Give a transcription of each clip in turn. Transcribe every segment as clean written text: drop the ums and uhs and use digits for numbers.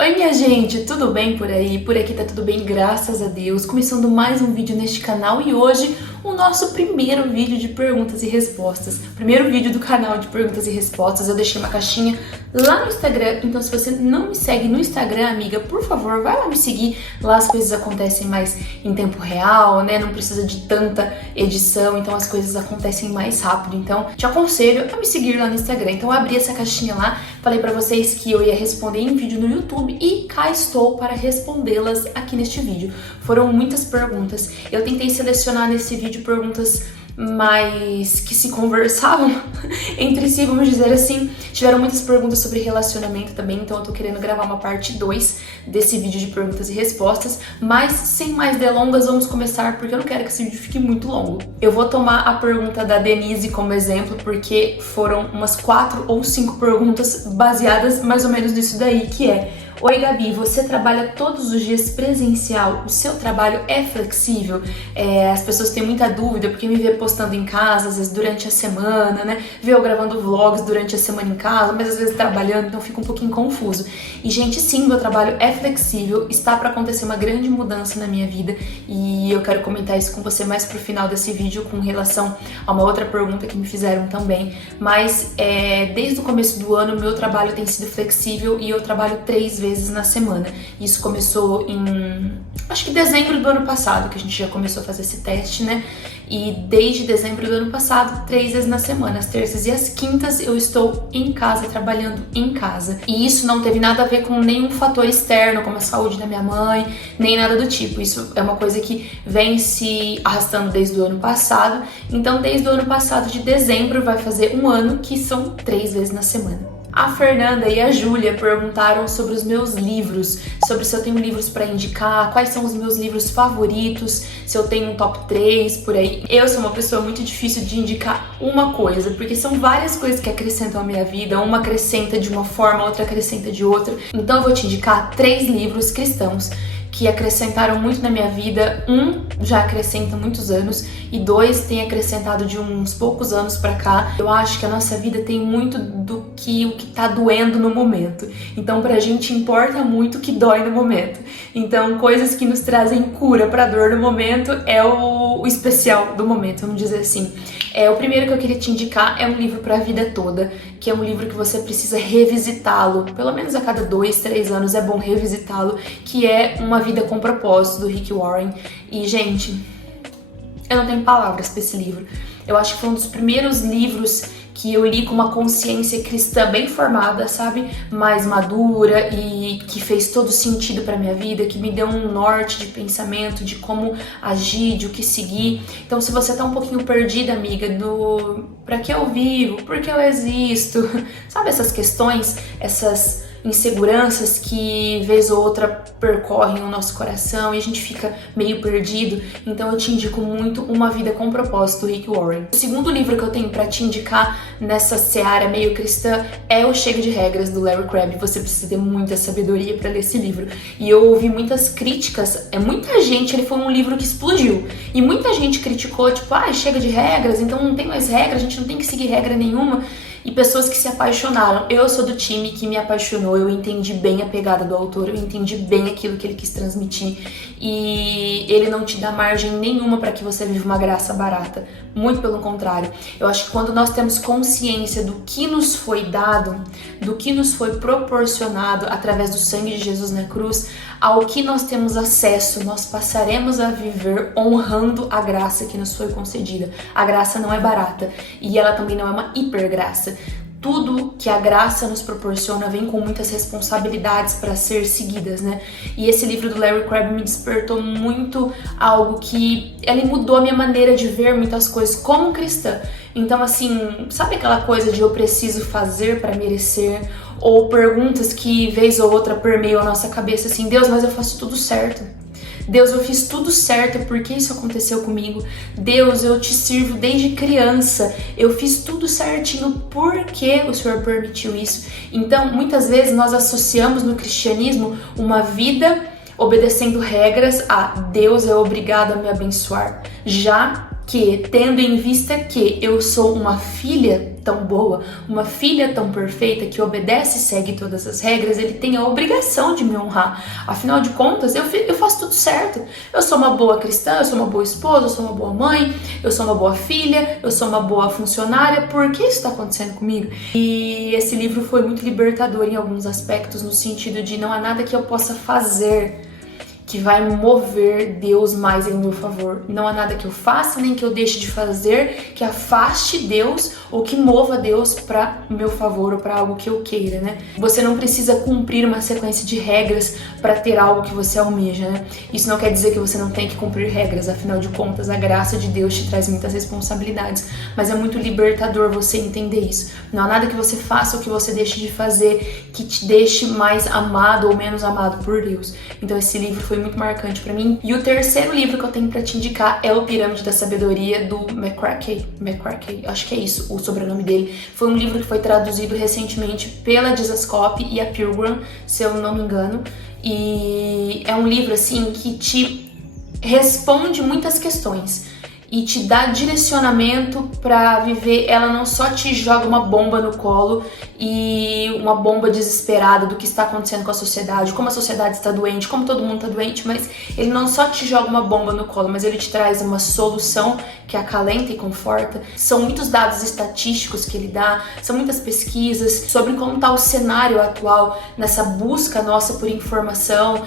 Oi minha gente, tudo bem por aí? Por aqui tá tudo bem, graças a Deus. Começando mais um vídeo neste canal e hoje o nosso primeiro vídeo de perguntas e respostas. Primeiro vídeo do canal de perguntas e respostas. Eu deixei uma caixinha lá no Instagram, então se você não me segue no Instagram, amiga, por favor, vai lá me seguir. Lá as coisas acontecem mais em tempo real, né? Não precisa de tanta edição, então as coisas acontecem mais rápido. Então te aconselho a me seguir lá no Instagram. Então eu abri essa caixinha lá, falei pra vocês que eu ia responder em vídeo no YouTube e cá estou para respondê-las aqui neste vídeo. Foram muitas perguntas. Eu tentei selecionar nesse vídeo perguntas mais que se conversavam entre si, vamos dizer assim. Tiveram muitas perguntas sobre relacionamento também, então eu tô querendo gravar uma parte 2 desse vídeo de perguntas e respostas, mas sem mais delongas, vamos começar, porque eu não quero que esse vídeo fique muito longo. Eu vou tomar a pergunta da Denise como exemplo, porque foram umas 4 ou 5 perguntas baseadas mais ou menos nisso daí, que é: oi Gabi, você trabalha todos os dias presencial? O seu trabalho é flexível? As pessoas têm muita dúvida porque me vê postando em casa, às vezes durante a semana, né? Vê eu gravando vlogs durante a semana em casa, mas às vezes trabalhando, então fica um pouquinho confuso. E gente, sim, meu trabalho é flexível, está para acontecer uma grande mudança na minha vida e eu quero comentar isso com você mais pro final desse vídeo com relação a uma outra pergunta que me fizeram também. Mas desde o começo do ano, meu trabalho tem sido flexível e eu trabalho 3 vezes na semana. Isso começou em, acho que dezembro do ano passado, que a gente já começou a fazer esse teste, né? E desde dezembro do ano passado, 3 vezes na semana, as terças e as quintas, eu estou em casa, trabalhando em casa. E isso não teve nada a ver com nenhum fator externo, como a saúde da minha mãe, nem nada do tipo. Isso é uma coisa que vem se arrastando desde o ano passado. Então, desde o ano passado, de dezembro, vai fazer um ano que são 3 vezes na semana. A Fernanda e a Júlia perguntaram sobre os meus livros, sobre se eu tenho livros para indicar, quais são os meus livros favoritos, se eu tenho um top 3 por aí. Eu sou uma pessoa muito difícil de indicar uma coisa, porque são várias coisas que acrescentam à minha vida, uma acrescenta de uma forma, outra acrescenta de outra. Então eu vou te indicar 3 livros cristãos que acrescentaram muito na minha vida. Um já acrescenta muitos anos e 2 tem acrescentado de uns poucos anos pra cá. Eu acho que a nossa vida tem muito do que o que tá doendo no momento. Então pra gente importa muito o que dói no momento. Então coisas que nos trazem cura pra dor no momento é o especial do momento, vamos dizer assim. O primeiro que eu queria te indicar é um livro para a vida toda, que é um livro que você precisa revisitá-lo, pelo menos a cada 2, 3 anos é bom revisitá-lo, que é Uma Vida com Propósito, do Rick Warren. E, gente, eu não tenho palavras para esse livro. Eu acho que foi um dos primeiros livros que eu li com uma consciência cristã bem formada, sabe? Mais madura e que fez todo sentido pra minha vida, que me deu um norte de pensamento, de como agir, de o que seguir. Então, se você tá um pouquinho perdida, amiga, do pra que eu vivo, por que eu existo, sabe essas questões, essas inseguranças que vez ou outra percorrem o nosso coração e a gente fica meio perdido, então eu te indico muito Uma Vida com Propósito, do Rick Warren. O segundo livro que eu tenho pra te indicar nessa seara meio cristã é O Chega de Regras, do Larry Crabb. Você precisa ter muita sabedoria pra ler esse livro. E eu ouvi muitas críticas, muita gente, ele foi um livro que explodiu. E muita gente criticou, tipo, chega de regras, então não tem mais regra, a gente não tem que seguir regra nenhuma. E pessoas que se apaixonaram. Eu sou do time que me apaixonou, eu entendi bem a pegada do autor, eu entendi bem aquilo que ele quis transmitir. E ele não te dá margem nenhuma para que você viva uma graça barata. Muito pelo contrário. Eu acho que quando nós temos consciência do que nos foi dado, do que nos foi proporcionado através do sangue de Jesus na cruz, ao que nós temos acesso, nós passaremos a viver honrando a graça que nos foi concedida. A graça não é barata e ela também não é uma hipergraça. Tudo que a graça nos proporciona vem com muitas responsabilidades para ser seguidas, né? E esse livro do Larry Crabb me despertou muito algo que ele mudou a minha maneira de ver muitas coisas como cristã. Então, assim, sabe aquela coisa de eu preciso fazer para merecer? Ou perguntas que vez ou outra permeiam a nossa cabeça, assim, Deus, mas eu faço tudo certo. Deus, eu fiz tudo certo, por que isso aconteceu comigo? Deus, eu te sirvo desde criança, eu fiz tudo certinho, por que o Senhor permitiu isso? Então, muitas vezes nós associamos no cristianismo uma vida obedecendo regras a Deus é obrigado a me abençoar. Já que, tendo em vista que eu sou uma filha tão boa, uma filha tão perfeita, que obedece e segue todas as regras, ele tem a obrigação de me honrar. Afinal de contas, eu faço tudo certo. Eu sou uma boa cristã, eu sou uma boa esposa, eu sou uma boa mãe, eu sou uma boa filha, eu sou uma boa funcionária. Por que isso está acontecendo comigo? E esse livro foi muito libertador em alguns aspectos, no sentido de não há nada que eu possa fazer que vai mover Deus mais em meu favor. Não há nada que eu faça, nem que eu deixe de fazer, que afaste Deus ou que mova Deus para meu favor ou para algo que eu queira, né? Você não precisa cumprir uma sequência de regras para ter algo que você almeja, né? Isso não quer dizer que você não tem que cumprir regras, afinal de contas, a graça de Deus te traz muitas responsabilidades, mas é muito libertador você entender isso. Não há nada que você faça ou que você deixe de fazer que te deixe mais amado ou menos amado por Deus. Então esse livro foi muito marcante pra mim. E o terceiro livro que eu tenho pra te indicar é o Pirâmide da Sabedoria, do McCracken, acho que é isso o sobrenome dele. Foi um livro que foi traduzido recentemente pela Dizascope e a Pilgrim, se eu não me engano. E é um livro assim que te responde muitas questões e te dá direcionamento pra viver. Ela não só te joga uma bomba no colo e uma bomba desesperada do que está acontecendo com a sociedade, como a sociedade está doente, como todo mundo está doente, mas ele não só te joga uma bomba no colo, mas ele te traz uma solução que acalenta e conforta. São muitos dados estatísticos que ele dá, são muitas pesquisas sobre como está o cenário atual nessa busca nossa por informação.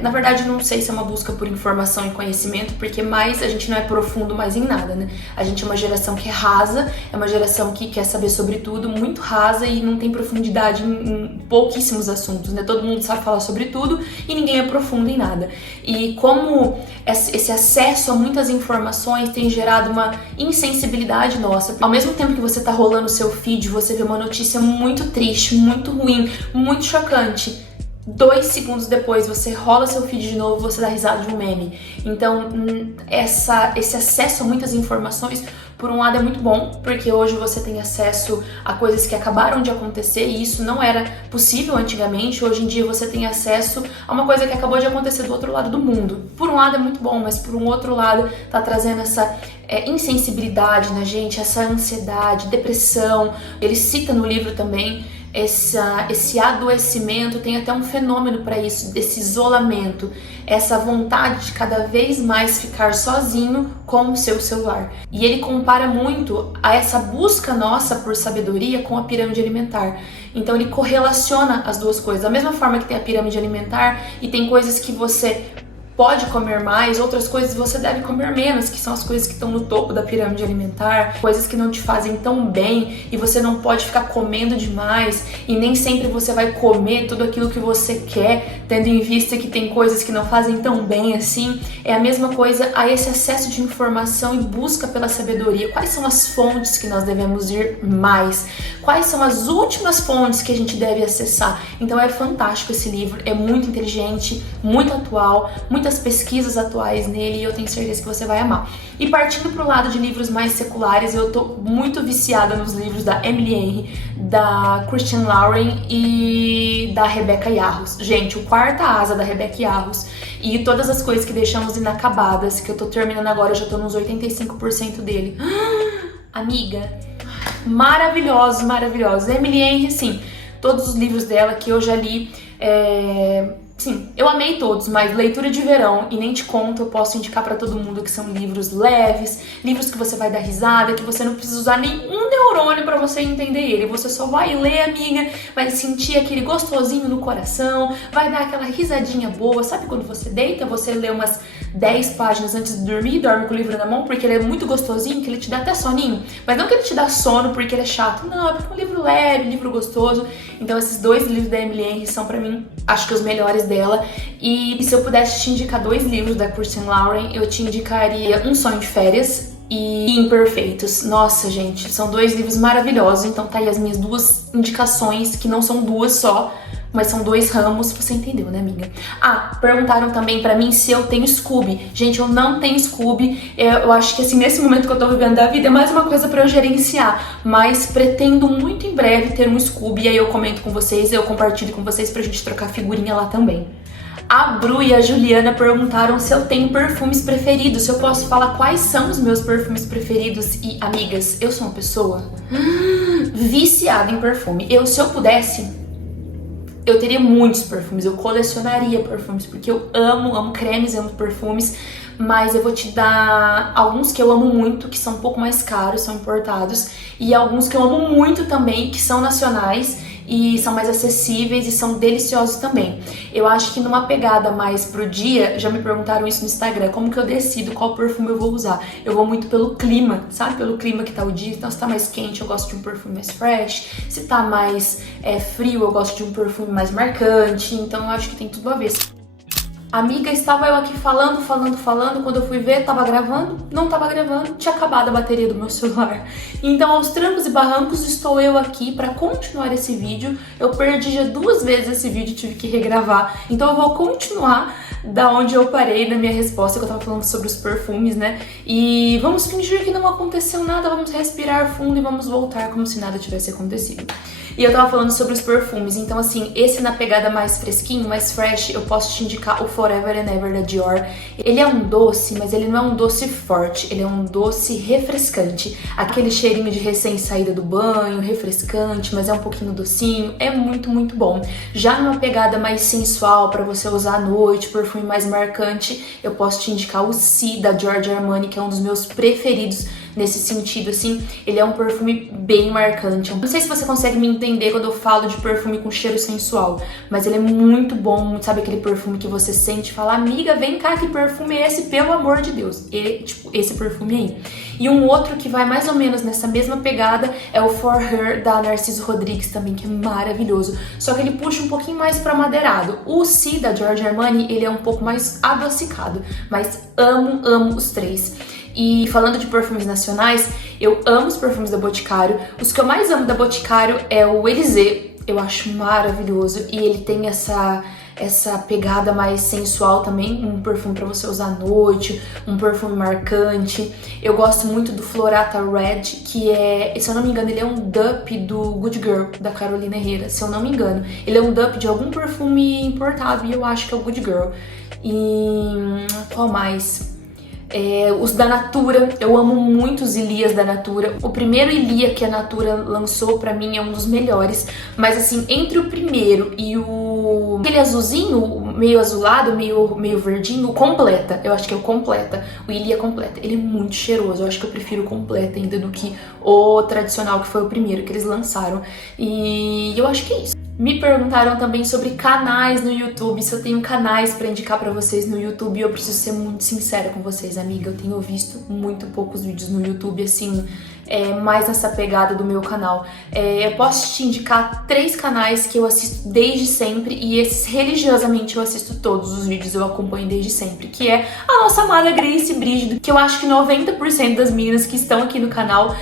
Na verdade, não sei se é uma busca por informação e conhecimento, porque mais a gente não é profundo mais em nada, né? A gente é uma geração que é rasa, é uma geração que quer saber sobre tudo, muito rasa e não tem profundidade em pouquíssimos assuntos, né? Todo mundo sabe falar sobre tudo e ninguém é profundo em nada. E como esse acesso a muitas informações tem gerado uma insensibilidade nossa. Ao mesmo tempo que você tá rolando o seu feed, você vê uma notícia muito triste, muito ruim, muito chocante. 2 segundos depois você rola seu feed de novo, você dá risada de um meme. Então esse acesso a muitas informações, por um lado é muito bom, porque hoje você tem acesso a coisas que acabaram de acontecer e isso não era possível antigamente. Hoje em dia você tem acesso a uma coisa que acabou de acontecer do outro lado do mundo. Por um lado é muito bom, mas por um outro lado tá trazendo essa insensibilidade na gente, essa ansiedade, depressão. Ele cita no livro também esse adoecimento, tem até um fenômeno para isso, desse isolamento, essa vontade de cada vez mais ficar sozinho com o seu celular. E ele compara muito a essa busca nossa por sabedoria com a pirâmide alimentar. Então ele correlaciona as duas coisas. Da mesma forma que tem a pirâmide alimentar e tem coisas que você pode comer mais, outras coisas você deve comer menos, que são as coisas que estão no topo da pirâmide alimentar, coisas que não te fazem tão bem e você não pode ficar comendo demais e nem sempre você vai comer tudo aquilo que você quer, tendo em vista que tem coisas que não fazem tão bem assim. É a mesma coisa a esse acesso de informação e busca pela sabedoria. Quais são as fontes que nós devemos ir mais? Quais são as últimas fontes que a gente deve acessar? Então é fantástico esse livro, é muito inteligente, muito atual, muitas pesquisas atuais nele e eu tenho certeza que você vai amar. E partindo pro lado de livros mais seculares, eu tô muito viciada nos livros da Emily Henry, da Christian Lauren e da Rebecca Yarros. Gente, o Quarta Asa da Rebecca Yarros e todas as coisas que deixamos inacabadas, que eu tô terminando agora, eu já tô nos 85% dele. Amiga, maravilhosos, maravilhosos. Emily Henry, sim, todos os livros dela que eu já li, sim, eu amei todos, mas leitura de verão, e nem te conto, eu posso indicar pra todo mundo que são livros leves, livros que você vai dar risada, que você não precisa usar nenhum neurônio pra você entender ele. Você só vai ler, amiga, vai sentir aquele gostosinho no coração, vai dar aquela risadinha boa. Sabe quando você deita, você lê umas 10 páginas antes de dormir, dorme com o livro na mão, porque ele é muito gostosinho, que ele te dá até soninho. Mas não que ele te dá sono porque ele é chato, não, é porque é um livro leve, livro gostoso. Então esses 2 livros da Emily Henry são pra mim, acho que os melhores dela. E se eu pudesse te indicar 2 livros da Christian Lauren, eu te indicaria Um Sonho de Férias e Imperfeitos. Nossa, gente, são 2 livros maravilhosos. Então tá aí as minhas 2 indicações, que não são 2 só, mas são 2 ramos, você entendeu, né, amiga? Perguntaram também pra mim se eu tenho Scooby. Gente, eu não tenho Scooby. Eu acho que, assim, nesse momento que eu tô vivendo da vida, é mais uma coisa pra eu gerenciar. Mas pretendo muito em breve ter um Scooby, e aí eu comento com vocês, eu compartilho com vocês pra gente trocar figurinha lá também. A Bru e a Juliana perguntaram se eu tenho perfumes preferidos, se eu posso falar quais são os meus perfumes preferidos. E, amigas, eu sou uma pessoa viciada em perfume. Se eu pudesse, eu teria muitos perfumes, eu colecionaria perfumes, porque eu amo cremes, amo perfumes. Mas eu vou te dar alguns que eu amo muito, que são um pouco mais caros, são importados, e alguns que eu amo muito também, que são nacionais e são mais acessíveis e são deliciosos também. Eu acho que numa pegada mais pro dia, já me perguntaram isso no Instagram, como que eu decido qual perfume eu vou usar. Eu vou muito pelo clima, sabe? Pelo clima que tá o dia. Então, se tá mais quente, eu gosto de um perfume mais fresh. Se tá mais frio, eu gosto de um perfume mais marcante. Então, eu acho que tem tudo a ver. Amiga, estava eu aqui falando, quando eu fui ver, tava gravando? Não tava gravando, tinha acabado a bateria do meu celular. Então, aos trancos e barrancos, estou eu aqui para continuar esse vídeo. Eu perdi já 2 vezes esse vídeo, tive que regravar. Então, eu vou continuar da onde eu parei na minha resposta, que eu tava falando sobre os perfumes, né? E vamos fingir que não aconteceu nada, vamos respirar fundo e vamos voltar como se nada tivesse acontecido. E eu tava falando sobre os perfumes, então assim, esse na pegada mais fresquinho, mais fresh, eu posso te indicar o Forever and Ever da Dior. Ele é um doce, mas ele não é um doce forte, ele é um doce refrescante. Aquele cheirinho de recém-saída do banho, refrescante, mas é um pouquinho docinho, é muito, muito bom. Já numa pegada mais sensual, pra você usar à noite, perfume mais marcante, eu posso te indicar o Si da Giorgio Armani, que é um dos meus preferidos nesse sentido, assim. Ele é um perfume bem marcante. Não sei se você consegue me entender quando eu falo de perfume com cheiro sensual, mas ele é muito bom, sabe aquele perfume que você sente e fala, amiga, vem cá, que perfume é esse, pelo amor de Deus. Tipo, esse perfume aí. E um outro que vai mais ou menos nessa mesma pegada é o For Her da Narciso Rodrigues também, que é maravilhoso. Só que ele puxa um pouquinho mais pra madeirado. O Si da Giorgio Armani, ele é um pouco mais adocicado, mas amo os três. E falando de perfumes nacionais, eu amo os perfumes da Boticário. Os que eu mais amo da Boticário é o Élysée. Eu acho maravilhoso e ele tem essa pegada mais sensual também, um perfume pra você usar à noite, um perfume marcante. Eu gosto muito do Florata Red, que é, se eu não me engano, ele é um dupe do Good Girl, da Carolina Herrera, se eu não me engano. Ele é um dupe de algum perfume importado e eu acho que é o Good Girl. E qual mais? Os da Natura, eu amo muito os Ilias da Natura. O primeiro Ilia que a Natura lançou pra mim é um dos melhores, mas assim, entre o primeiro e aquele azulzinho, meio azulado, meio verdinho, o Completa, eu acho que é o Completa, o Ilia Completa, ele é muito cheiroso, eu acho que eu prefiro o Completa ainda do que o tradicional, que foi o primeiro que eles lançaram, e eu acho que é isso. Me perguntaram também sobre canais no YouTube, se eu tenho canais pra indicar pra vocês no YouTube, e eu preciso ser muito sincera com vocês, amiga, eu tenho visto muito poucos vídeos no YouTube, assim, mais nessa pegada do meu canal. Eu posso te indicar 3 canais que eu assisto desde sempre, e esses religiosamente eu assisto todos os vídeos, eu acompanho desde sempre, que é a nossa amada Grace Brígido, que eu acho que 90% das meninas que estão aqui no canal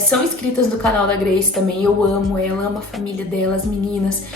são inscritas no canal da Grace também. Eu amo ela, amo a família dela, as meninas.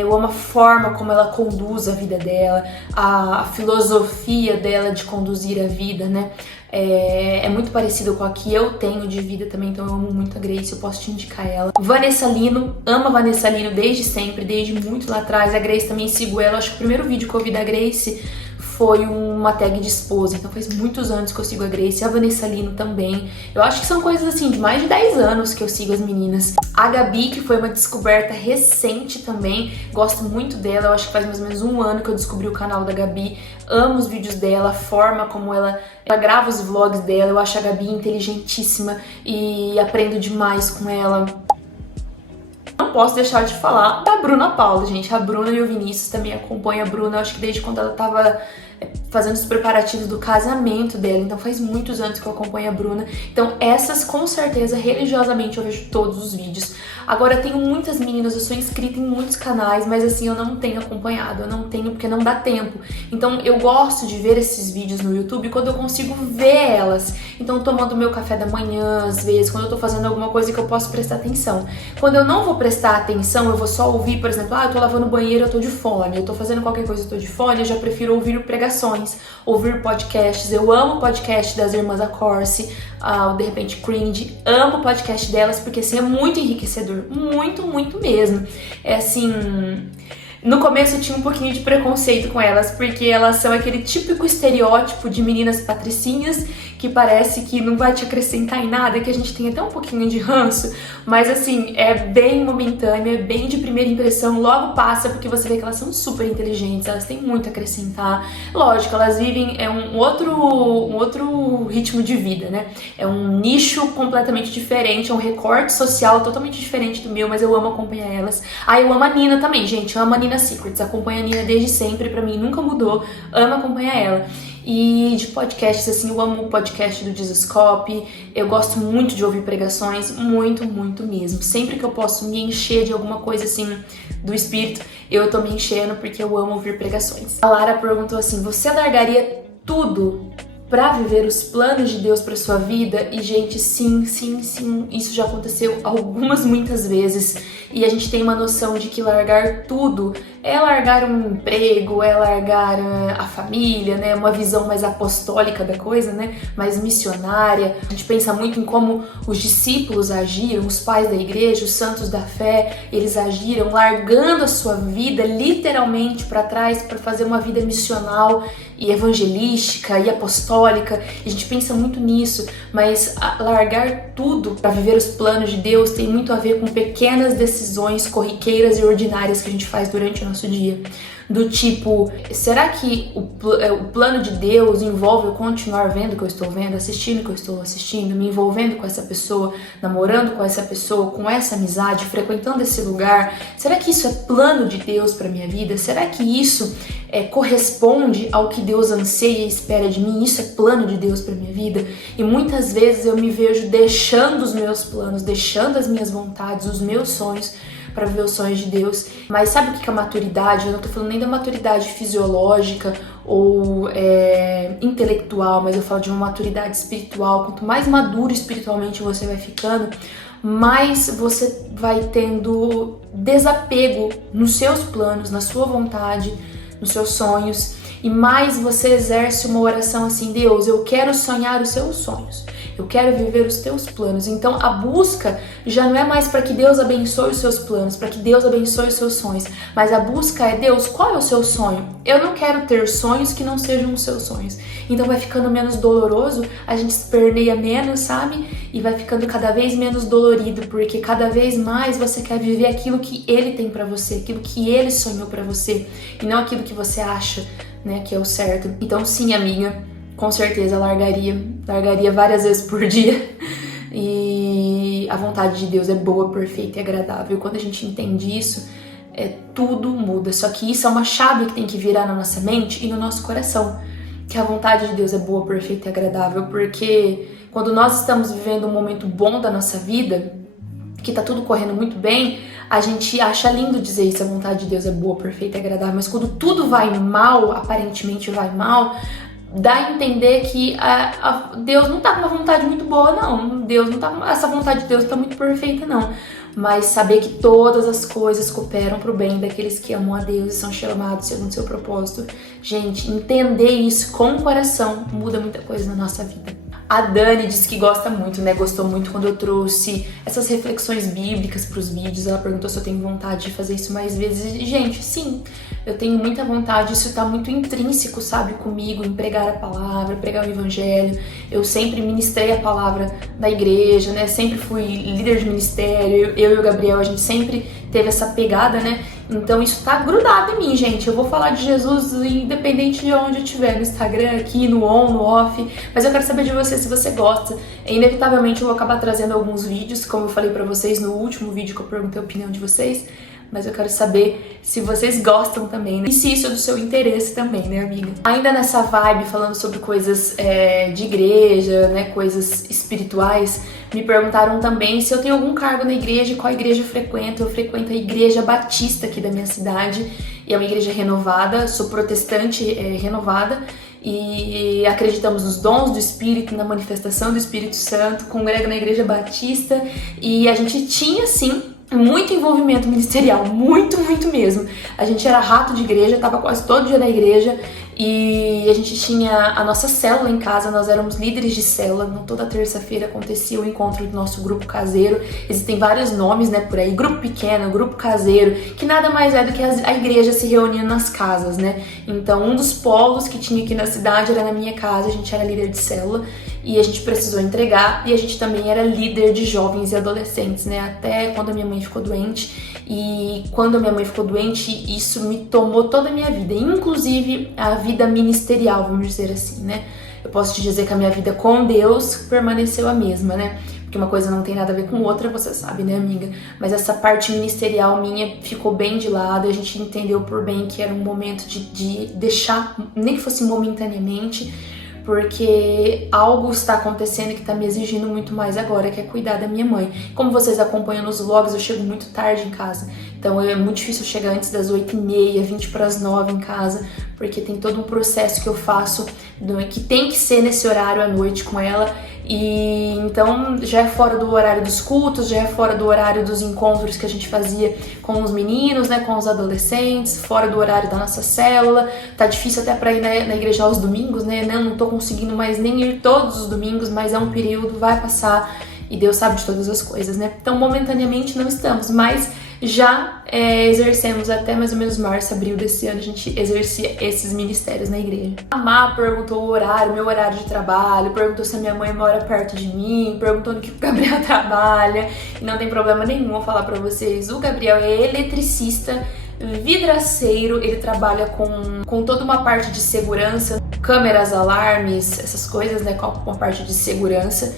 Eu amo a forma como ela conduz a vida dela, a filosofia dela de conduzir a vida, né? É muito parecido com a que eu tenho de vida também, então eu amo muito a Grace, eu posso te indicar ela. Vanessa Lino, amo a Vanessa Lino desde sempre, desde muito lá atrás. A Grace também, sigo ela, acho que o primeiro vídeo que eu vi da Grace foi uma tag de esposa, então faz muitos anos que eu sigo a Grace, a Vanessa Lino também. Eu acho que são coisas assim, de mais de 10 anos que eu sigo as meninas. A Gabi, que foi uma descoberta recente também, gosto muito dela, eu acho que faz mais ou menos 1 ano que eu descobri o canal da Gabi. Amo os vídeos dela, a forma como ela grava os vlogs dela, eu acho a Gabi inteligentíssima e aprendo demais com ela. Não posso deixar de falar da Bruna Paula, gente. A Bruna e o Vinícius também acompanham a Bruna, eu acho que desde quando ela tava fazendo os preparativos do casamento dela, então faz muitos anos que eu acompanho a Bruna. Então essas, com certeza, religiosamente eu vejo todos os vídeos. Agora, eu tenho muitas meninas, eu sou inscrita em muitos canais, mas assim, eu não tenho acompanhado, eu não tenho porque não dá tempo. Então eu gosto de ver esses vídeos no YouTube quando eu consigo ver elas. Então tomando meu café da manhã, às vezes, quando eu tô fazendo alguma coisa que eu posso prestar atenção. Quando eu não vou prestar atenção, eu vou só ouvir, por exemplo, eu tô lavando o banheiro, eu tô de fone, eu tô fazendo qualquer coisa, eu tô de fone, eu já prefiro ouvir pregações, ouvir podcasts. Eu amo o podcast das Irmãs Acorce, De Repente Cringe, amo o podcast delas porque assim, é muito enriquecedor, muito, muito mesmo. É assim, No começo eu tinha um pouquinho de preconceito com elas, porque elas são aquele típico estereótipo de meninas patricinhas, que parece que não vai te acrescentar em nada, que a gente tem até um pouquinho de ranço, mas assim, é bem momentâneo, é bem de primeira impressão, logo passa, porque você vê que elas são super inteligentes, elas têm muito a acrescentar. Lógico, elas vivem um outro ritmo de vida, né? É um nicho completamente diferente, é um recorte social totalmente diferente do meu, mas eu amo acompanhar elas. Ah, eu amo a Nina também, gente, eu amo a Nina Secrets, acompanho a Nina desde sempre, pra mim nunca mudou, amo acompanhar ela. E de podcasts, assim, eu amo o podcast do Jesuscope, eu gosto muito de ouvir pregações, muito, muito mesmo. Sempre que eu posso me encher de alguma coisa, assim, do espírito, eu tô me enchendo porque eu amo ouvir pregações. A Lara perguntou assim, você largaria tudo pra viver os planos de Deus pra sua vida? E, gente, sim, isso já aconteceu muitas vezes. E a gente tem uma noção de que largar tudo é largar um emprego, é largar a família, né? Uma visão mais apostólica da coisa, né? Mais missionária. A gente pensa muito em como os discípulos agiram, os pais da igreja, os santos da fé, eles agiram largando a sua vida literalmente para trás para fazer uma vida missional e evangelística e apostólica. E a gente pensa muito nisso, mas largar tudo para viver os planos de Deus tem muito a ver com pequenas decisões corriqueiras e ordinárias que a gente faz durante o nosso dia. Do tipo, será que o plano de Deus envolve eu continuar vendo o que eu estou vendo, assistindo o que eu estou assistindo, me envolvendo com essa pessoa, namorando com essa pessoa, com essa amizade, frequentando esse lugar? Será que isso é plano de Deus para minha vida? Será que isso corresponde ao que Deus anseia e espera de mim? Isso é plano de Deus para minha vida? E muitas vezes eu me vejo deixando os meus planos, deixando as minhas vontades, os meus sonhos, para ver os sonhos de Deus. Mas sabe o que é a maturidade? Eu não tô falando nem da maturidade fisiológica ou intelectual, mas eu falo de uma maturidade espiritual. Quanto mais maduro espiritualmente você vai ficando, mais você vai tendo desapego nos seus planos, na sua vontade, nos seus sonhos, e mais você exerce uma oração assim: Deus, eu quero sonhar os seus sonhos, eu quero viver os teus planos. Então a busca já não é mais para que Deus abençoe os seus planos, para que Deus abençoe os seus sonhos, mas a busca é: Deus, qual é o seu sonho? Eu não quero ter sonhos que não sejam os seus sonhos. Então vai ficando menos doloroso, a gente esperneia menos, sabe? E vai ficando cada vez menos dolorido, porque cada vez mais você quer viver aquilo que Ele tem para você, aquilo que Ele sonhou para você, e não aquilo que você acha, né, que é o certo. Então sim, amiga, com certeza largaria várias vezes por dia. E a vontade de Deus é boa, perfeita e agradável. Quando a gente entende isso, tudo muda. Só que isso é uma chave que tem que virar na nossa mente e no nosso coração, que a vontade de Deus é boa, perfeita e agradável, porque quando nós estamos vivendo um momento bom da nossa vida, que tá tudo correndo muito bem, a gente acha lindo dizer isso, a vontade de Deus é boa, perfeita e agradável, mas quando tudo vai mal, aparentemente vai mal, dá a entender que Deus não tá com uma vontade muito boa, não. Deus não tá, essa vontade de Deus tá muito perfeita, não. Mas saber que todas as coisas cooperam pro bem daqueles que amam a Deus e são chamados segundo seu propósito. Gente, entender isso com o coração muda muita coisa na nossa vida. A Dani disse que gosta muito, né? Gostou muito quando eu trouxe essas reflexões bíblicas pros vídeos. Ela perguntou se eu tenho vontade de fazer isso mais vezes. E, gente, sim, eu tenho muita vontade. Isso tá muito intrínseco, sabe, comigo, em pregar a palavra, pregar o evangelho. Eu sempre ministrei a palavra na igreja, né? Sempre fui líder de ministério. Eu e o Gabriel, a gente sempre teve essa pegada, né? Então isso tá grudado em mim, gente. Eu vou falar de Jesus independente de onde eu estiver, no Instagram, aqui, no on, no off. Mas eu quero saber de você, se você gosta. Inevitavelmente eu vou acabar trazendo alguns vídeos, como eu falei pra vocês no último vídeo que eu perguntei a opinião de vocês. Mas eu quero saber se vocês gostam também, né? E se isso é do seu interesse também, né, amiga? Ainda nessa vibe, falando sobre coisas de igreja, né, coisas espirituais, me perguntaram também se eu tenho algum cargo na igreja, qual igreja eu frequento. Eu frequento a Igreja Batista aqui da minha cidade, e é uma igreja renovada, sou protestante renovada, e acreditamos nos dons do Espírito, na manifestação do Espírito Santo, congrego na Igreja Batista, e a gente tinha, sim, muito envolvimento ministerial, muito mesmo. A gente era rato de igreja, tava quase todo dia na igreja, E a gente tinha a nossa célula em casa, nós éramos líderes de célula. Toda terça-feira acontecia o encontro do nosso grupo caseiro. Existem vários nomes, né, por aí, grupo pequeno, grupo caseiro, que nada mais é do que a igreja se reunindo nas casas, né? Então um dos polos que tinha aqui na cidade era na minha casa, a gente era líder de célula e a gente precisou entregar, e a gente também era líder de jovens e adolescentes, né, até quando a minha mãe ficou doente. E quando a minha mãe ficou doente, isso me tomou toda a minha vida, inclusive a vida ministerial, vamos dizer assim, né? Eu posso te dizer que a minha vida com Deus permaneceu a mesma, né? Porque uma coisa não tem nada a ver com outra, você sabe, né, amiga? Mas essa parte ministerial minha ficou bem de lado, a gente entendeu por bem que era um momento de deixar, nem que fosse momentaneamente, porque algo está acontecendo que está me exigindo muito mais agora, que é cuidar da minha mãe. Como vocês acompanham nos vlogs, eu chego muito tarde em casa, então é muito difícil chegar antes das 8h30, 20 para as 9 em casa, porque tem todo um processo que eu faço, que tem que ser nesse horário à noite com ela, e então já é fora do horário dos cultos, já é fora do horário dos encontros que a gente fazia com os meninos, né, com os adolescentes, fora do horário da nossa célula. Tá difícil até para ir na igreja aos domingos, né, não tô conseguindo mais nem ir todos os domingos, mas é um período, vai passar e Deus sabe de todas as coisas, né? Então momentaneamente não estamos, mas já exercemos até mais ou menos março, abril desse ano, a gente exercia esses ministérios na igreja. A Má perguntou o horário, meu horário de trabalho, perguntou se a minha mãe mora perto de mim, perguntou no que o Gabriel trabalha, e não tem problema nenhum eu falar pra vocês, o Gabriel é eletricista, vidraceiro, ele trabalha com toda uma parte de segurança, câmeras, alarmes, essas coisas, né, com uma parte de segurança.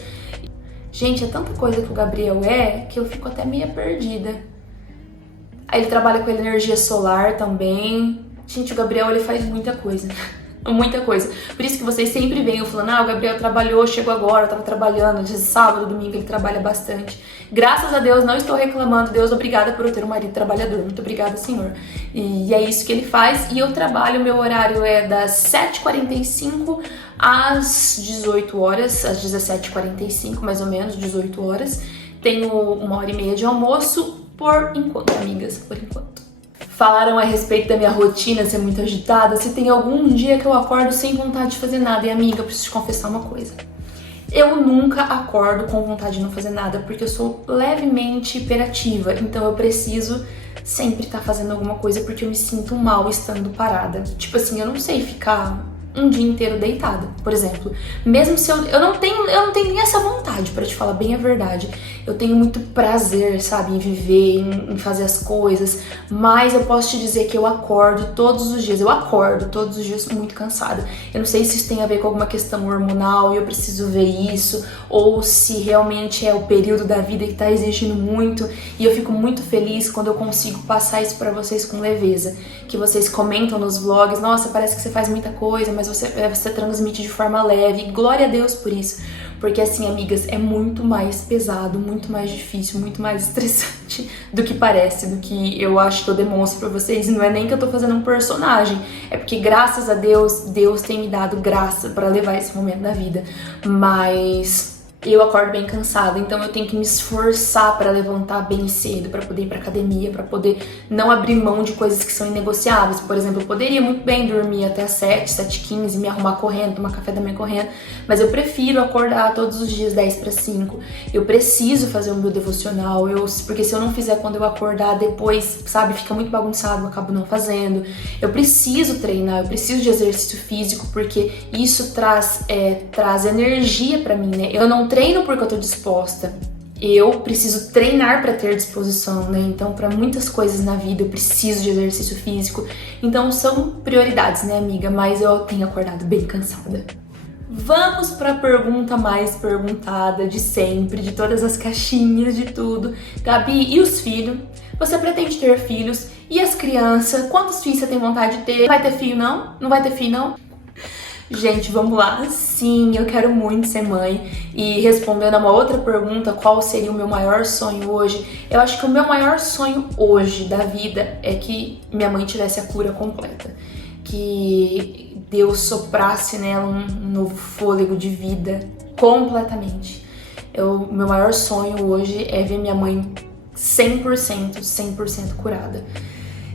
Gente, é tanta coisa que o Gabriel que eu fico até meio perdida. Aí ele trabalha com energia solar também. Gente, o Gabriel, ele faz muita coisa. Muita coisa. Por isso que vocês sempre veem eu falando, o Gabriel trabalhou, chegou agora, tava trabalhando, de sábado, domingo, ele trabalha bastante. Graças a Deus, não estou reclamando. Deus, obrigada por eu ter um marido trabalhador. Muito obrigada, Senhor. E é isso que ele faz. E eu trabalho, meu horário é das 7h45 às 18 horas, às 17h45, mais ou menos, 18 horas. Tenho 1h30 de almoço, por enquanto, amigas, por enquanto. Falaram a respeito da minha rotina ser muito agitada, se tem algum dia que eu acordo sem vontade de fazer nada. E amiga, eu preciso te confessar uma coisa. Eu nunca acordo com vontade de não fazer nada, porque eu sou levemente hiperativa, então eu preciso sempre estar fazendo alguma coisa, porque eu me sinto mal estando parada. Tipo assim, eu não sei ficar um dia inteiro deitada, por exemplo. Mesmo se eu não tenho nem essa vontade, pra te falar bem a verdade. Eu tenho muito prazer, sabe, em viver, em fazer as coisas, mas eu posso te dizer que eu acordo todos os dias. Eu acordo todos os dias muito cansada. Eu não sei se isso tem a ver com alguma questão hormonal e eu preciso ver isso, ou se realmente é o período da vida que tá exigindo muito, e eu fico muito feliz quando eu consigo passar isso pra vocês com leveza, que vocês comentam nos vlogs, nossa, parece que você faz muita coisa, mas você transmite de forma leve, e glória a Deus por isso, porque assim, amigas, é muito mais pesado, muito mais difícil, muito mais estressante do que parece, do que eu acho que eu demonstro pra vocês, e não é nem que eu tô fazendo um personagem, é porque graças a Deus, Deus tem me dado graça pra levar esse momento da vida, mas eu acordo bem cansada, então eu tenho que me esforçar para levantar bem cedo, para poder ir pra academia, para poder não abrir mão de coisas que são inegociáveis. Por exemplo, eu poderia muito bem dormir até as 7h15, me arrumar correndo, tomar café da manhã correndo, mas eu prefiro acordar todos os dias 4:50. Eu preciso fazer o meu devocional, porque se eu não fizer quando eu acordar, depois, sabe, fica muito bagunçado, eu acabo não fazendo. Eu preciso treinar, eu preciso de exercício físico, porque isso traz energia para mim, né? Eu não treino porque eu tô disposta. Eu preciso treinar para ter disposição, né? Então, para muitas coisas na vida eu preciso de exercício físico. Então, são prioridades, né, amiga? Mas eu tenho acordado bem cansada. Vamos para a pergunta mais perguntada de sempre, de todas as caixinhas, de tudo. Gabi, e os filhos? Você pretende ter filhos? E as crianças? Quantos filhos você tem vontade de ter? Vai ter filho, não? Não vai ter filho, não? Gente, vamos lá. Sim, eu quero muito ser mãe. E respondendo a uma outra pergunta, qual seria o meu maior sonho hoje? Eu acho que o meu maior sonho hoje da vida é que minha mãe tivesse a cura completa. Que Deus soprasse nela um novo fôlego de vida completamente. Meu maior sonho hoje é ver minha mãe 100% curada.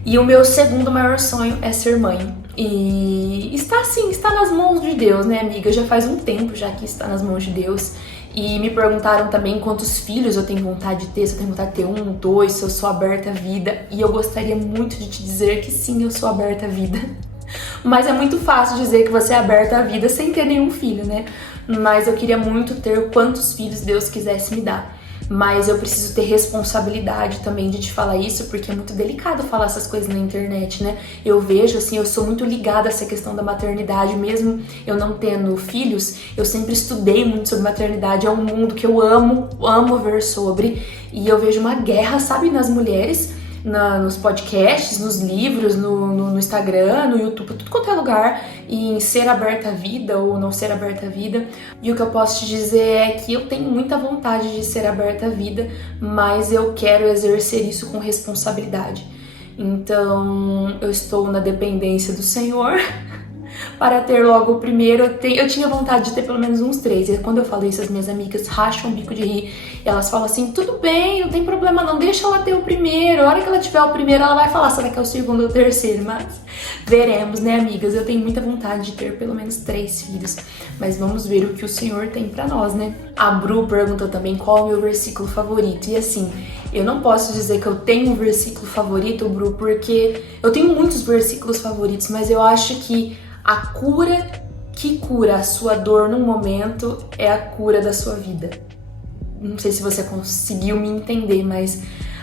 E o meu segundo maior sonho é ser mãe. E está assim, está nas mãos de Deus, né, amiga? Já faz um tempo já que está nas mãos de Deus. E me perguntaram também quantos filhos eu tenho vontade de ter, se eu tenho vontade de ter 1, 2, se eu sou aberta à vida. E eu gostaria muito de te dizer que sim, eu sou aberta à vida. Mas é muito fácil dizer que você é aberta à vida sem ter nenhum filho, né? Mas eu queria muito ter quantos filhos Deus quisesse me dar. Mas eu preciso ter responsabilidade também de te falar isso, porque é muito delicado falar essas coisas na internet, né? Eu vejo, assim, eu sou muito ligada a essa questão da maternidade, mesmo eu não tendo filhos, eu sempre estudei muito sobre maternidade, é um mundo que eu amo ver sobre, e eu vejo uma guerra, sabe, nas mulheres, nos podcasts, nos livros, no Instagram, no YouTube, tudo quanto é lugar, em ser aberta à vida ou não ser aberta à vida. E o que eu posso te dizer é que eu tenho muita vontade de ser aberta à vida, mas eu quero exercer isso com responsabilidade. Então, eu estou na dependência do Senhor para ter logo o primeiro. Eu tinha vontade de ter pelo menos uns 3. E quando eu falo isso, as minhas amigas racham o bico de rir. Elas falam assim, tudo bem, não tem problema não, deixa ela ter o primeiro. A hora que ela tiver o primeiro, ela vai falar se ela quer o segundo ou o terceiro. Mas veremos, né, amigas? Eu tenho muita vontade de ter pelo menos 3 filhos. Mas vamos ver o que o Senhor tem pra nós, né? A Bru perguntou também qual é o meu versículo favorito. E assim, eu não posso dizer que eu tenho um versículo favorito, Bru, porque eu tenho muitos versículos favoritos, mas eu acho que a cura que cura a sua dor num momento é a cura da sua vida. Não sei se você conseguiu me entender, mas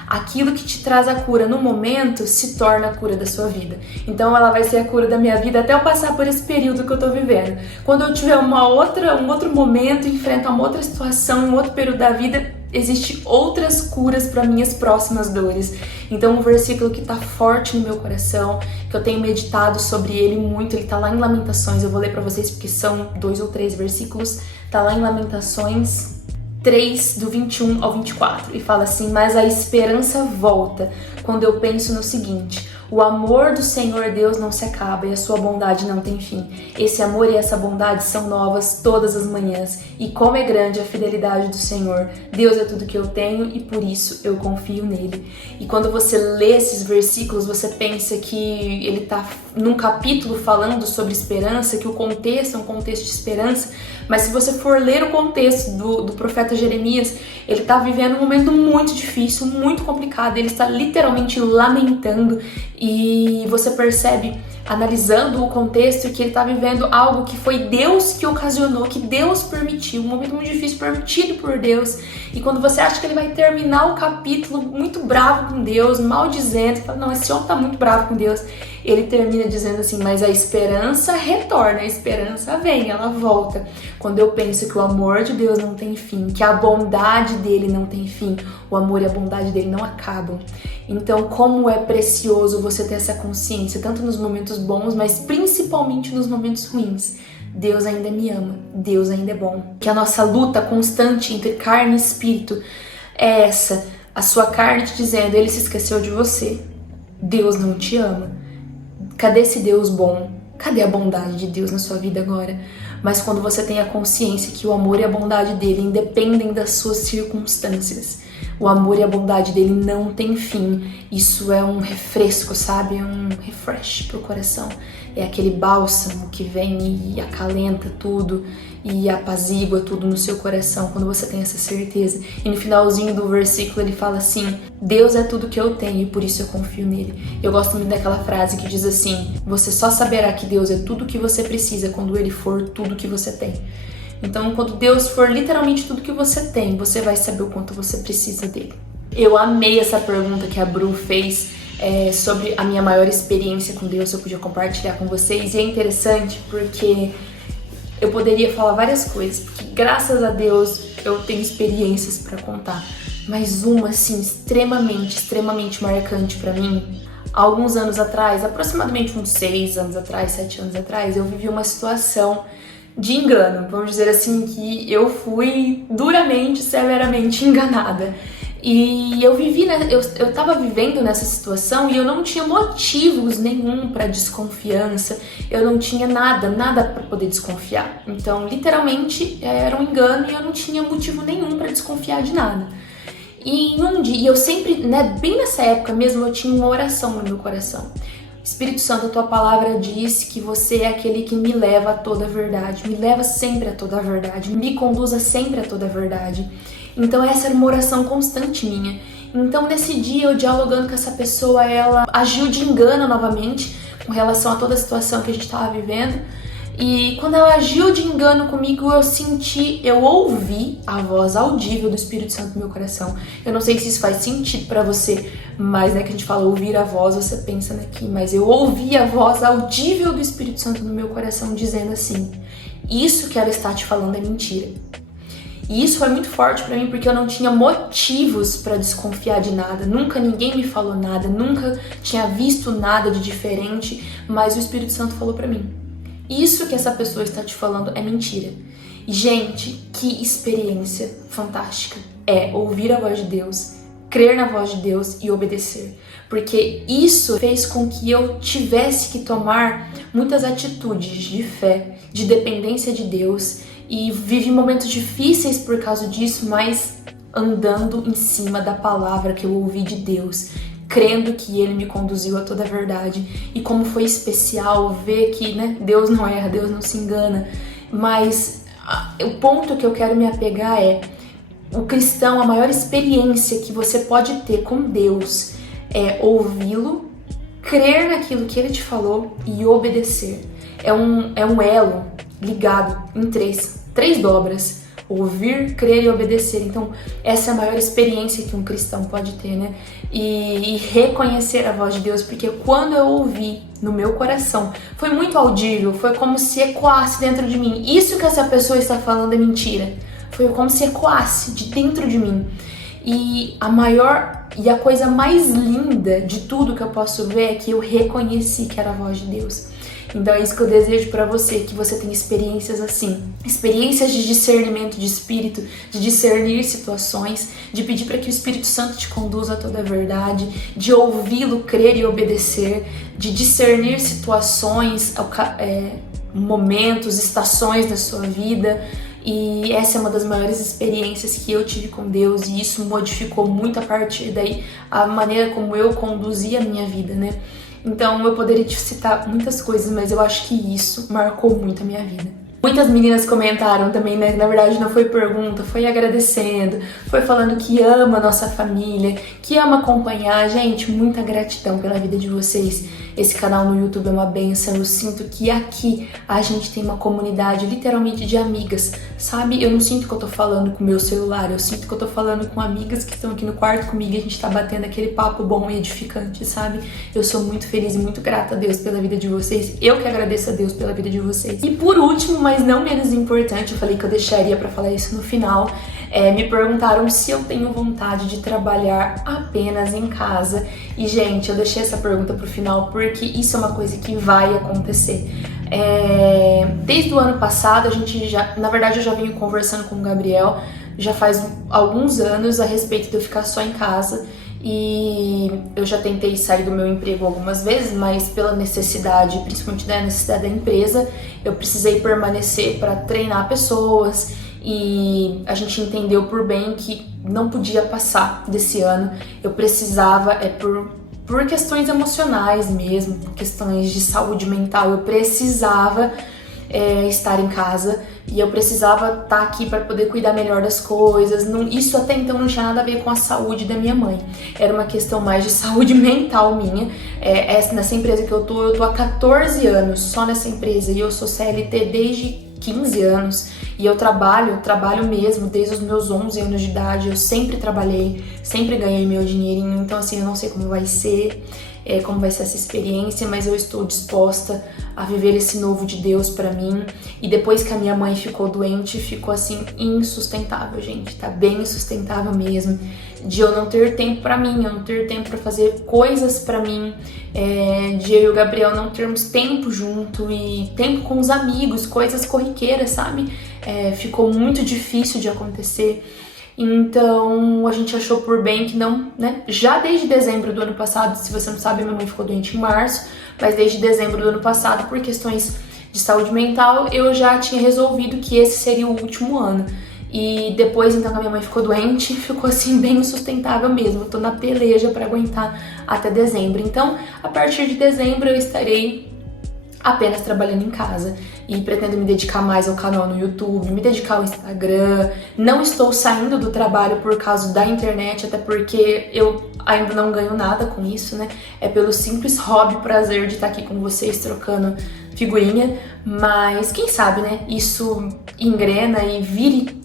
aquilo que te traz a cura no momento se torna a cura da sua vida. Então ela vai ser a cura da minha vida até eu passar por esse período que eu tô vivendo. Quando eu tiver um outro momento, enfrentar uma outra situação, um outro período da vida, existem outras curas para minhas próximas dores. Então um versículo que tá forte no meu coração, que eu tenho meditado sobre ele muito, ele tá lá em Lamentações, eu vou ler para vocês porque são 2 ou 3 versículos, tá lá em Lamentações 3, do 21 ao 24, e fala assim, mas a esperança volta quando eu penso no seguinte, o amor do Senhor Deus não se acaba e a sua bondade não tem fim. Esse amor e essa bondade são novas todas as manhãs, e como é grande a fidelidade do Senhor. Deus é tudo que eu tenho e por isso eu confio nele. E quando você lê esses versículos, você pensa que ele tá num capítulo falando sobre esperança, que o contexto é um contexto de esperança, mas se você for ler o contexto do profeta Jeremias, ele está vivendo um momento muito difícil, muito complicado, ele está literalmente lamentando, e você percebe, analisando o contexto, que ele está vivendo algo que foi Deus que ocasionou, que Deus permitiu, um momento muito difícil permitido por Deus. E quando você acha que ele vai terminar o capítulo muito bravo com Deus, maldizendo, fala, não, esse homem tá muito bravo com Deus, ele termina dizendo assim, mas a esperança retorna, a esperança vem, ela volta. Quando eu penso que o amor de Deus não tem fim, que a bondade dele não tem fim, o amor e a bondade dele não acabam. Então, como é precioso você ter essa consciência, tanto nos momentos bons, mas principalmente nos momentos ruins. Deus ainda me ama, Deus ainda é bom. Que a nossa luta constante entre carne e espírito é essa, a sua carne te dizendo, ele se esqueceu de você, Deus não te ama. Cadê esse Deus bom? Cadê a bondade de Deus na sua vida agora? Mas quando você tem a consciência que o amor e a bondade dele independem das suas circunstâncias, o amor e a bondade dele não tem fim, isso é um refresco, sabe? É um refresh pro coração. É aquele bálsamo que vem e acalenta tudo e apazigua tudo no seu coração quando você tem essa certeza. E no finalzinho do versículo ele fala assim, Deus é tudo que eu tenho e por isso eu confio nele. Eu gosto muito daquela frase que diz assim, você só saberá que Deus é tudo que você precisa quando ele for tudo que você tem. Então, quando Deus for literalmente tudo que você tem, você vai saber o quanto você precisa dele. Eu amei essa pergunta que a Bru fez sobre a minha maior experiência com Deus, eu podia compartilhar com vocês. E é interessante porque eu poderia falar várias coisas, porque graças a Deus eu tenho experiências para contar. Mas uma, assim, extremamente marcante para mim. Há alguns anos atrás, aproximadamente uns 6 anos atrás, 7 anos atrás, eu vivi uma situação de engano, vamos dizer assim, que eu fui duramente, severamente enganada. E eu tava vivendo nessa situação e eu não tinha motivos nenhum para desconfiança, eu não tinha nada para poder desconfiar. Então, literalmente, era um engano e eu não tinha motivo nenhum para desconfiar de nada. E um dia, eu sempre, bem nessa época mesmo, eu tinha uma oração no meu coração. Espírito Santo, a tua palavra diz que você é aquele que me leva a toda a verdade, me leva sempre a toda a verdade, me conduza sempre a toda a verdade. Então essa era uma oração constante minha. Então nesse dia, eu dialogando com essa pessoa, ela agiu de engano novamente com relação a toda a situação que a gente estava vivendo. E quando ela agiu de engano comigo, eu ouvi a voz audível do Espírito Santo no meu coração. Eu não sei se isso faz sentido pra você, mas que a gente fala ouvir a voz, você pensa aqui, mas eu ouvi a voz audível do Espírito Santo no meu coração dizendo assim: isso que ela está te falando é mentira. E isso foi muito forte pra mim, porque eu não tinha motivos pra desconfiar de nada. Nunca ninguém me falou nada, nunca tinha visto nada de diferente, mas o Espírito Santo falou pra mim: isso que essa pessoa está te falando é mentira. E, gente, que experiência fantástica é ouvir a voz de Deus, crer na voz de Deus e obedecer. Porque isso fez com que eu tivesse que tomar muitas atitudes de fé, de dependência de Deus, e vivi momentos difíceis por causa disso, mas andando em cima da palavra que eu ouvi de Deus, crendo que Ele me conduziu a toda a verdade. E como foi especial ver que, Deus não erra, Deus não se engana. Mas o ponto que eu quero me apegar é: o cristão, a maior experiência que você pode ter com Deus é ouvi-lo, crer naquilo que Ele te falou e obedecer. É um elo ligado em três dobras: ouvir, crer e obedecer. Então essa é a maior experiência que um cristão pode ter, E reconhecer a voz de Deus, porque quando eu ouvi no meu coração, foi muito audível, foi como se ecoasse dentro de mim: isso que essa pessoa está falando é mentira. Foi como se ecoasse de dentro de mim. E a coisa mais linda de tudo que eu posso ver é que eu reconheci que era a voz de Deus. Então é isso que eu desejo pra você, que você tenha experiências assim, experiências de discernimento de espírito, de discernir situações, de pedir para que o Espírito Santo te conduza a toda a verdade, de ouvi-lo, crer e obedecer, de discernir situações, momentos, estações da sua vida. E essa é uma das maiores experiências que eu tive com Deus, e isso modificou muito a partir daí a maneira como eu conduzi a minha vida, Então eu poderia te citar muitas coisas, mas eu acho que isso marcou muito a minha vida. Muitas meninas comentaram também, na verdade não foi pergunta, foi agradecendo, foi falando que ama a nossa família, que ama acompanhar. Gente, muita gratidão pela vida de vocês. Esse canal no YouTube é uma bênção. Eu sinto que aqui a gente tem uma comunidade literalmente de amigas, sabe? Eu não sinto que eu tô falando com o meu celular, eu sinto que eu tô falando com amigas que estão aqui no quarto comigo e a gente tá batendo aquele papo bom e edificante, sabe? Eu sou muito feliz e muito grata a Deus pela vida de vocês. Eu que agradeço a Deus pela vida de vocês. E por último, mas não menos importante, eu falei que eu deixaria pra falar isso no final, me perguntaram se eu tenho vontade de trabalhar apenas em casa. E, gente, eu deixei essa pergunta pro final porque isso é uma coisa que vai acontecer. Desde o ano passado, na verdade eu já venho conversando com o Gabriel já faz alguns anos a respeito de eu ficar só em casa. E eu já tentei sair do meu emprego algumas vezes, mas pela necessidade, principalmente da necessidade da empresa, eu precisei permanecer para treinar pessoas, e a gente entendeu por bem que não podia passar desse ano. Eu precisava, por questões emocionais mesmo, por questões de saúde mental, eu precisava estar em casa, e eu precisava estar aqui para poder cuidar melhor das coisas. Isso até então não tinha nada a ver com a saúde da minha mãe, era uma questão mais de saúde mental minha. Nessa empresa que eu tô há 14 anos só nessa empresa, e eu sou CLT desde 15 anos, e eu trabalho mesmo desde os meus 11 anos de idade. Eu sempre trabalhei, sempre ganhei meu dinheirinho, então assim, eu não sei como vai ser essa experiência, mas eu estou disposta a viver esse novo de Deus pra mim. E depois que a minha mãe ficou doente, ficou assim insustentável, gente, tá bem insustentável mesmo, de eu não ter tempo pra mim, eu não ter tempo pra fazer coisas pra mim, de eu e o Gabriel não termos tempo junto e tempo com os amigos, coisas corriqueiras, sabe? Ficou muito difícil de acontecer. Então a gente achou por bem que não, já desde dezembro do ano passado, se você não sabe, minha mãe ficou doente em março, mas desde dezembro do ano passado, por questões de saúde mental, eu já tinha resolvido que esse seria o último ano. E depois, então, que a minha mãe ficou doente, ficou assim bem insustentável mesmo. Eu tô na peleja pra aguentar até dezembro. Então, a partir de dezembro eu estarei apenas trabalhando em casa e pretendo me dedicar mais ao canal no YouTube, me dedicar ao Instagram. Não estou saindo do trabalho por causa da internet, até porque eu ainda não ganho nada com isso, né? É pelo simples hobby, prazer de estar aqui com vocês trocando figurinha, mas quem sabe, né? Isso engrena e vire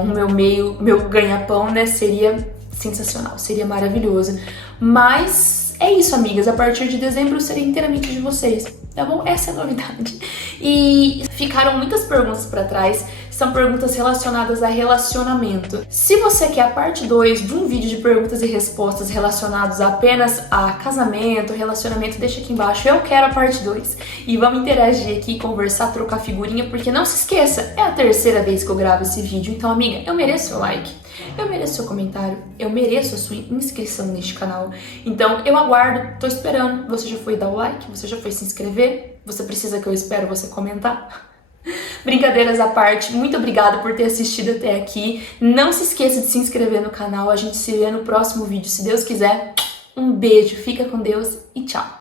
o meu ganha-pão, né? Seria sensacional, seria maravilhoso. Mas é isso, amigas. A partir de dezembro eu serei inteiramente de vocês, tá bom? Essa é a novidade. E ficaram muitas perguntas pra trás, são perguntas relacionadas a relacionamento. Se você quer a parte 2 de um vídeo de perguntas e respostas relacionados apenas a casamento, relacionamento, deixa aqui embaixo. Eu quero a parte 2. E vamos interagir aqui, conversar, trocar figurinha, porque não se esqueça, é a terceira vez que eu gravo esse vídeo. Então, amiga, eu mereço seu like, eu mereço seu comentário, eu mereço a sua inscrição neste canal. Então eu aguardo, tô esperando. Você já foi dar o like? Você já foi se inscrever? Você precisa que eu espero você comentar? Brincadeiras à parte, muito obrigada por ter assistido até aqui. Não se esqueça de se inscrever no canal. A gente se vê no próximo vídeo, se Deus quiser. Um beijo, fica com Deus e tchau!